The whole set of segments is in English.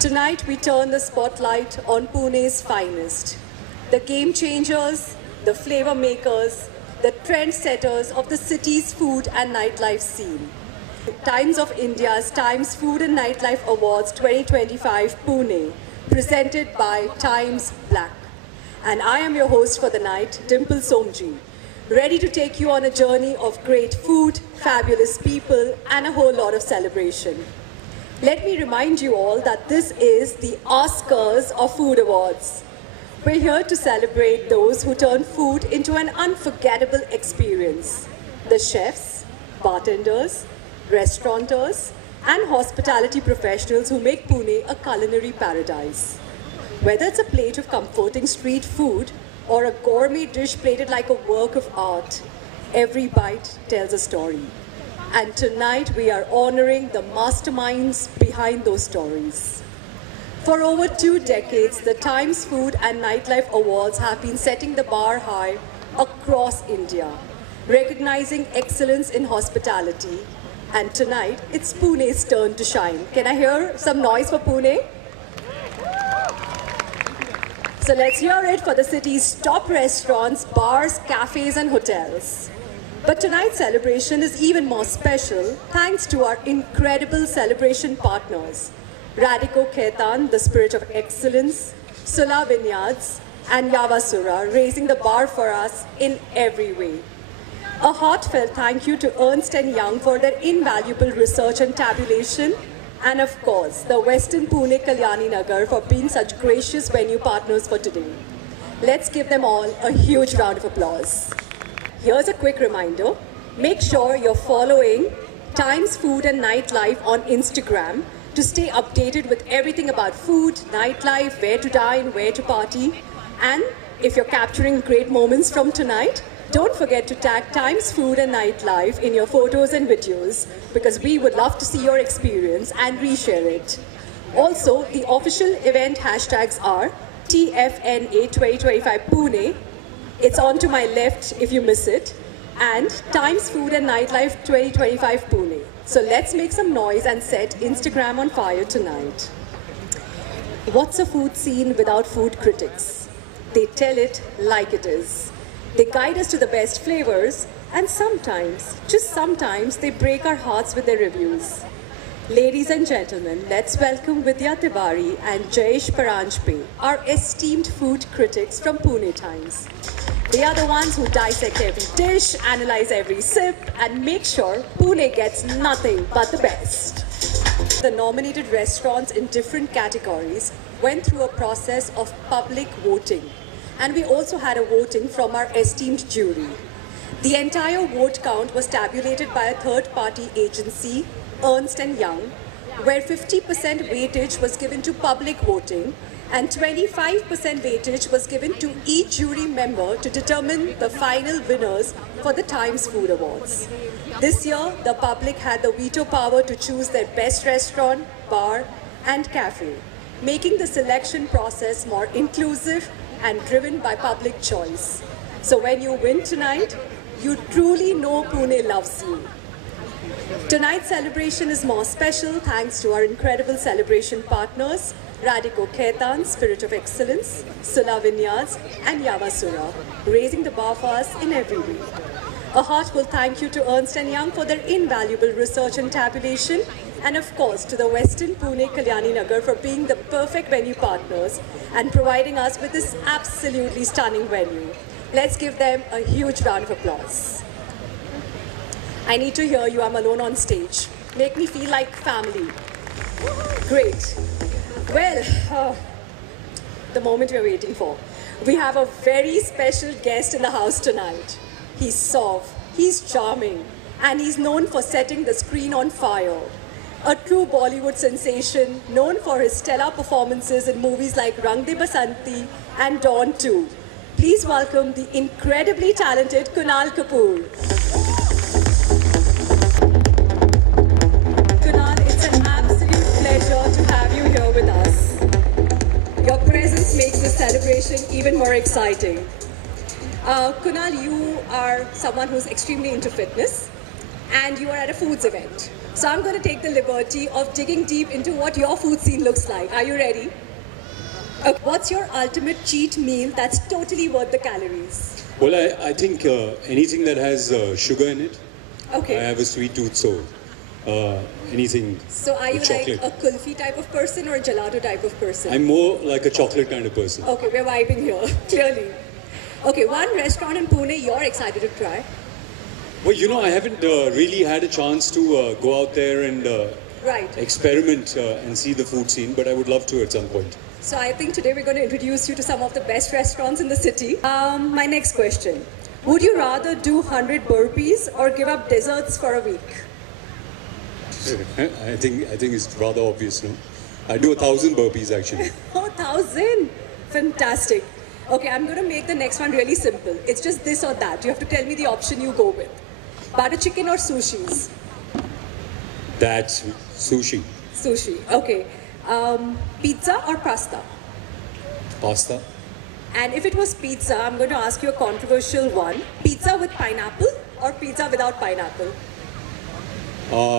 Tonight we turn the spotlight on Pune's finest, the game changers, the flavor makers, the trendsetters of the city's food and nightlife scene. Times of India's Times Food and Nightlife Awards 2025 Pune, presented by Times Black. And I am your host for the night, Dimple Somji, ready to take you on a journey of great food, fabulous people, and a whole lot of celebration. Let me remind you all that this is the Oscars of Food Awards. We're here to celebrate those who turn food into an unforgettable experience. The chefs, bartenders, restaurateurs, and hospitality professionals who make Pune a culinary paradise. Whether it's a plate of comforting street food or a gourmet dish plated like a work of art, every bite tells a story. And tonight we are honoring the masterminds behind those stories. For over 2 decades, the Times Food and Nightlife Awards have been setting the bar high across India, recognizing excellence in hospitality. And tonight, it's Pune's turn to shine. Can I hear some noise for Pune? So let's hear it for the city's top restaurants, bars, cafes, and hotels. But tonight's celebration is even more special thanks to our incredible celebration partners, Radico Khaitan, the Spirit of Excellence, Sula Vineyards, and Yavasura, raising the bar for us in every way. A heartfelt thank you to Ernst & Young for their invaluable research and tabulation, and of course, the Western Pune Kalyani Nagar for being such gracious venue partners for today. Let's give them all a huge round of applause. Here's a quick reminder. Make sure you're following Times Food and Nightlife on Instagram to stay updated with everything about food, nightlife, where to dine, where to party. And if you're capturing great moments from tonight, don't forget to tag Times Food and Nightlife in your photos and videos because we would love to see your experience and reshare it. Also, the official event hashtags are TFNA 2025 Pune. It's on to my left if you miss it. And Times Food and Nightlife 2025 Pune. So let's make some noise and set Instagram on fire tonight. What's a food scene without food critics? They tell it like it is. They guide us to the best flavors, and sometimes, just sometimes, they break our hearts with their reviews. Ladies and gentlemen, let's welcome Vidya Tiwari and Jayesh Paranjpe, our esteemed food critics from Pune Times. They are the ones who dissect every dish, analyze every sip, and make sure Pune gets nothing but the best. The nominated restaurants in different categories went through a process of public voting. And we also had a voting from our esteemed jury. The entire vote count was tabulated by a third-party agency, Ernst & Young, where 50% weightage was given to public voting and 25% weightage was given to each jury member to determine the final winners for the Times Food Awards. This year, the public had the veto power to choose their best restaurant, bar, and cafe, making the selection process more inclusive and driven by public choice. So when you win tonight, you truly know Pune loves you. Tonight's celebration is more special thanks to our incredible celebration partners, Radico Khaitan, Spirit of Excellence, Sula Vineyards, and Yavasura, raising the bar for us in every way. A heartfelt thank you to Ernst & Young for their invaluable research and tabulation, and of course to the Western Pune Kalyani Nagar for being the perfect venue partners and providing us with this absolutely stunning venue. Let's give them a huge round of applause. I need to hear you. I'm alone on stage. Make me feel like family. Great. Well, the moment we're waiting for. We have a very special guest in the house tonight. He's soft, he's charming, and he's known for setting the screen on fire. A true Bollywood sensation, known for his stellar performances in movies like Rang De Basanti and Dawn 2. Please welcome the incredibly talented Kunal Kapoor. Kunal, it's an absolute pleasure to have you here with us. Your presence makes the celebration even more exciting. Kunal, you are someone who's extremely into fitness and you are at a foods event. So I'm going to take the liberty of digging deep into what your food scene looks like. Are you ready? Okay. What's your ultimate cheat meal that's totally worth the calories? Well, I think anything that has sugar in it. Okay. I have a sweet tooth, so anything So are you with chocolate. like a kulfi type of person or a gelato type of person? I'm more like a chocolate kind of person. Okay, we're vibing here, clearly. Okay, one restaurant in Pune you're excited to try. Well, you know, I haven't really had a chance to go out there and Right. experiment and see the food scene, but I would love to at some point. So I think today we're going to introduce you to some of the best restaurants in the city. My next question. Would you rather do 100 burpees or give up desserts for a week? I think it's rather obvious, no? I do 1,000 burpees actually. Oh, 1,000! Fantastic. Okay, I'm going to make the next one really simple. It's just this or that. You have to tell me the option you go with. Butter chicken or sushis? That's sushi. Sushi, okay. Pizza or pasta? Pasta. And if it was pizza, I'm going to ask you a controversial one. Pizza with pineapple or pizza without pineapple?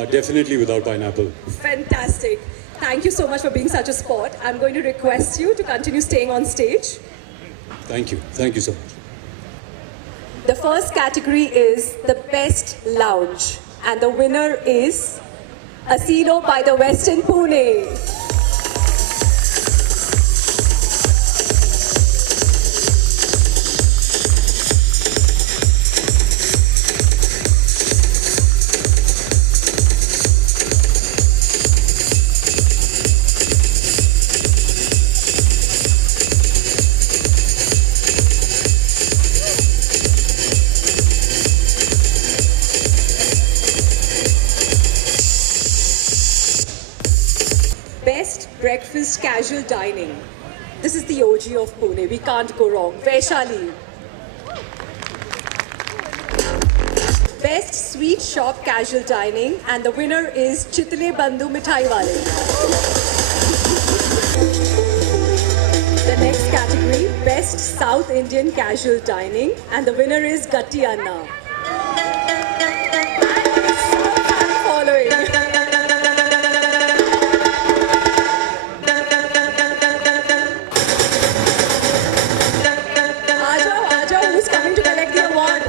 Definitely without pineapple. Fantastic. Thank you so much for being such a sport. I'm going to request you to continue staying on stage. Thank you. Thank you so much. The first category is the best lounge. And the winner is Asino by the Westin Pune. Best breakfast casual dining. This is the OG of Pune. We can't go wrong. Vaishali. Best sweet shop casual dining, and the winner is Chitle Bandhu Mithai Wale. The next category, Best South Indian casual dining, and the winner is Gatti Anna. Following. Who's coming to collect the award?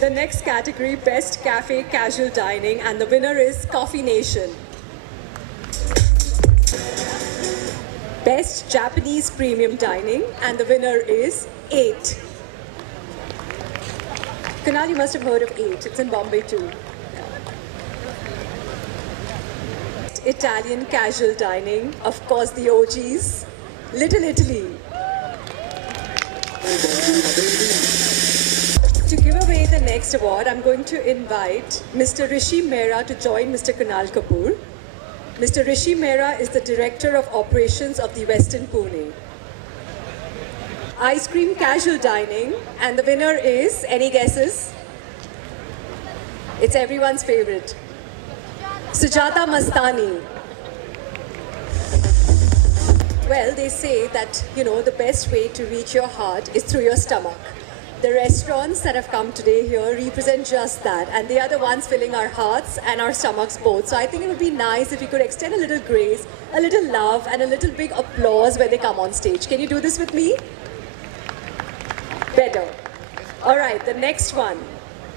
The next category, Best Cafe Casual Dining, and the winner is Coffee Nation. Best Japanese Premium Dining, and the winner is 8. Kunal, you must have heard of 8. It's in Bombay too. Italian casual dining, of course the OGs, Little Italy. To give away the next award, I'm going to invite Mr. Rishi Mehra to join Mr. Kunal Kapoor. Mr. Rishi Mehra is the Director of Operations of the Westin Pune. Ice cream casual dining, and the winner is, any guesses? It's everyone's favorite. Sujata Mastani. Well, they say that, the best way to reach your heart is through your stomach. The restaurants that have come today here represent just that, and they are the ones filling our hearts and our stomachs both. So I think it would be nice if you could extend a little grace, a little love, and a little big applause when they come on stage. Can you do this with me? Better. All right, the next one.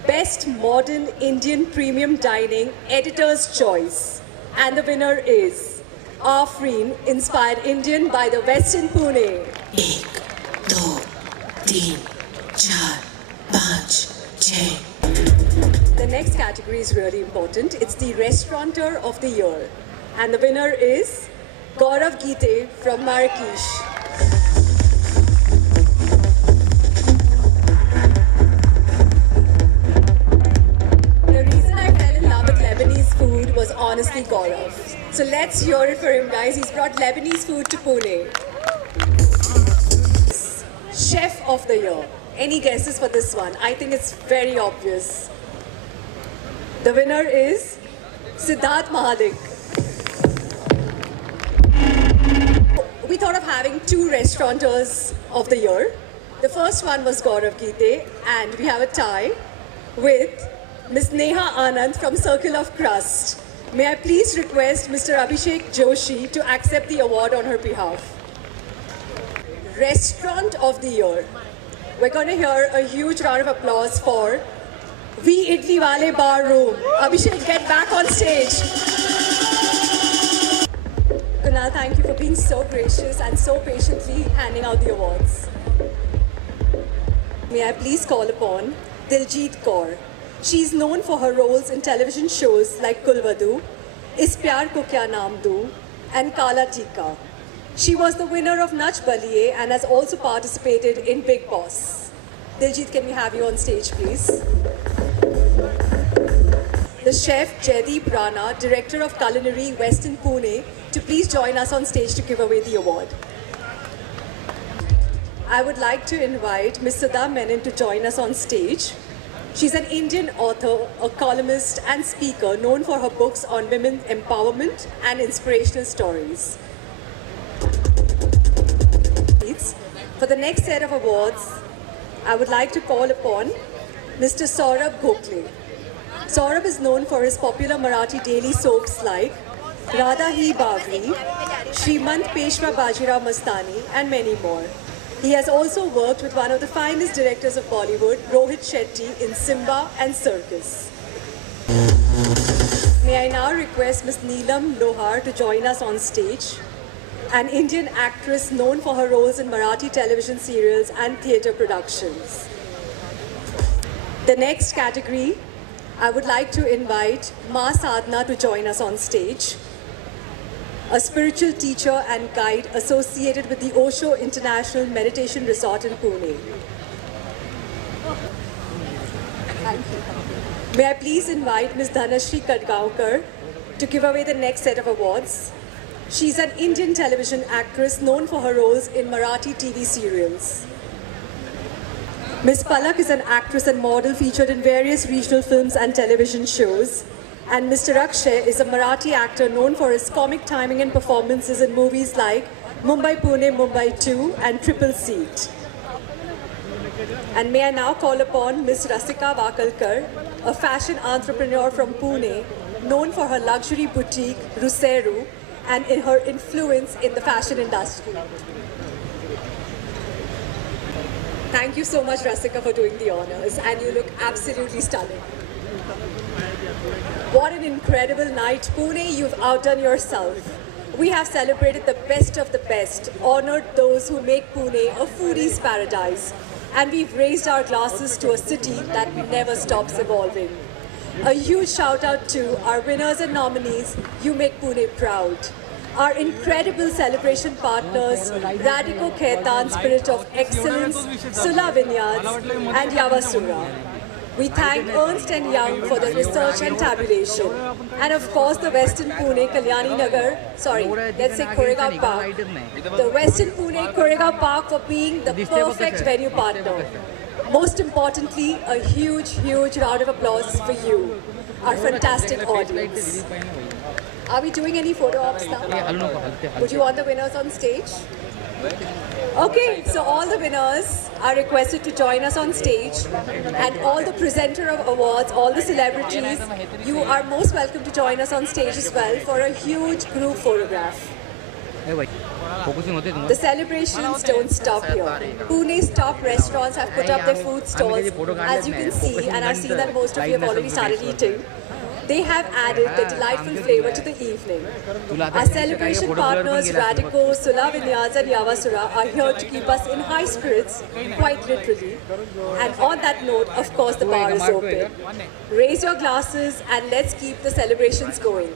Best Modern Indian Premium Dining Editor's Choice. And the winner is Afreen Inspired Indian by the Westin Pune. 1, 2, 3, 4, 5, 6. The next category is really important. It's the Restaurateur of the Year. And the winner is Gaurav Gite from Marrakesh. Food was honestly Gaurav. So let's hear it for him, guys. He's brought Lebanese food to Pune. Chef of the Year. Any guesses for this one? I think it's very obvious. The winner is Siddharth Mahadik. We thought of having 2 restaurateurs of the year. The first one was Gaurav Gite, and we have a tie with Ms. Neha Anand from Circle of Crust. May I please request Mr. Abhishek Joshi to accept the award on her behalf. Restaurant of the Year. We're going to hear a huge round of applause for V Idli Wale Bar Room. Abhishek, get back on stage. Kunal, thank you for being so gracious and so patiently handing out the awards. May I please call upon Diljit Kaur. She is known for her roles in television shows like Kulwadu, Is Pyar Ko Kya Naam Do, and Kala Tika. She was the winner of Nach Baliye and has also participated in Big Boss. Diljit, can we have you on stage, please? The chef Jaideep Rana, Director of Culinary Western Pune, to please join us on stage to give away the award. I would like to invite Ms. Sudha Menon to join us on stage. She's an Indian author, a columnist and speaker known for her books on women's empowerment and inspirational stories. For the next set of awards, I would like to call upon Mr. Saurabh Gokhale. Saurabh is known for his popular Marathi daily soaps like Radha Hi Bavri, Shrimant Peshwa Bajirao Mastani, and many more. He has also worked with one of the finest directors of Bollywood, Rohit Shetty, in Simba and Circus. May I now request Ms. Neelam Lohar to join us on stage, an Indian actress known for her roles in Marathi television serials and theatre productions. The next category, I would like to invite Ma Sadhna to join us on stage, a spiritual teacher and guide associated with the Osho International Meditation Resort in Pune. Thank you. May I please invite Ms. Dhanashri Kadgaonkar to give away the next set of awards. She's an Indian television actress known for her roles in Marathi TV serials. Ms. Palak is an actress and model featured in various regional films and television shows. And Mr. Akshay is a Marathi actor known for his comic timing and performances in movies like Mumbai Pune, Mumbai 2 and Triple Seat. And may I now call upon Ms. Rasika Vakalkar, a fashion entrepreneur from Pune, known for her luxury boutique, Ruseru, and in her influence in the fashion industry. Thank you so much, Rasika, for doing the honors, and you look absolutely stunning. What an incredible night. Pune, you've outdone yourself. We have celebrated the best of the best, honored those who make Pune a foodie's paradise, and we've raised our glasses to a city that never stops evolving. A huge shout out to our winners and nominees. You make Pune proud. Our incredible celebration partners, Radico Khaitan Spirit of Excellence, Sula Vineyards, and Yavasura. We thank Ernst & Young for the research and tabulation. And of course the Western Pune Kalyani Nagar, let's say Koregaon Park. The Western Pune Koregaon Park for being the perfect venue partner. Most importantly, a huge round of applause for you, our fantastic audience. Are we doing any photo ops now? Would you want the winners on stage? Okay, so all the winners are requested to join us on stage, and all the presenter of awards, all the celebrities, you are most welcome to join us on stage as well for a huge group photograph. The celebrations don't stop here. Pune's top restaurants have put up their food stalls, as you can see, and I've seen that most of you have already started eating. They have added the delightful flavor to the evening. Our celebration partners Radico, Sula Vineyards and Yavasura are here to keep us in high spirits, quite literally. And on that note, of course, the bar is open. Raise your glasses and let's keep the celebrations going.